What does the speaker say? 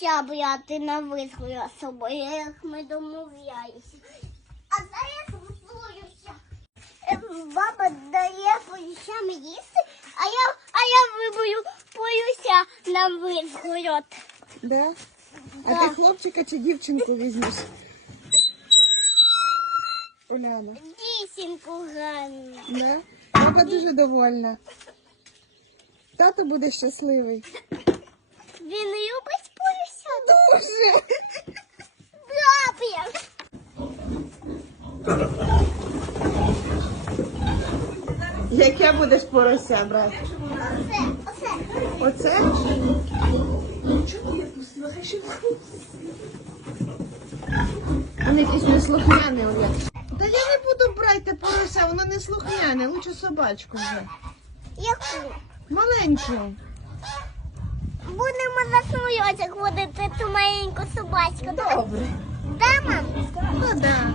порося брати на визвою собою, як ми домовляємося. А зараз готуюся. Е, Баба дає поросям їсти, а я, а я виберу порося на визвою. Да? А ти хлопчика чи дівчинку візьмеш? Уляна. Дісіньку гарну. Да? Папа дуже довольна. Тато буде щасливий. Він любить порося? Дуже. Добре. Яке будеш порося брати? Оце, оце. Вони якісь неслухняні, Оля. Та я не буду брати порося, воно не слухняне, лучше собачку вже. Яку? Маленьку. Будемо за снуйочок водити ту маленьку собачку. Добре. Да, мам? Ну да.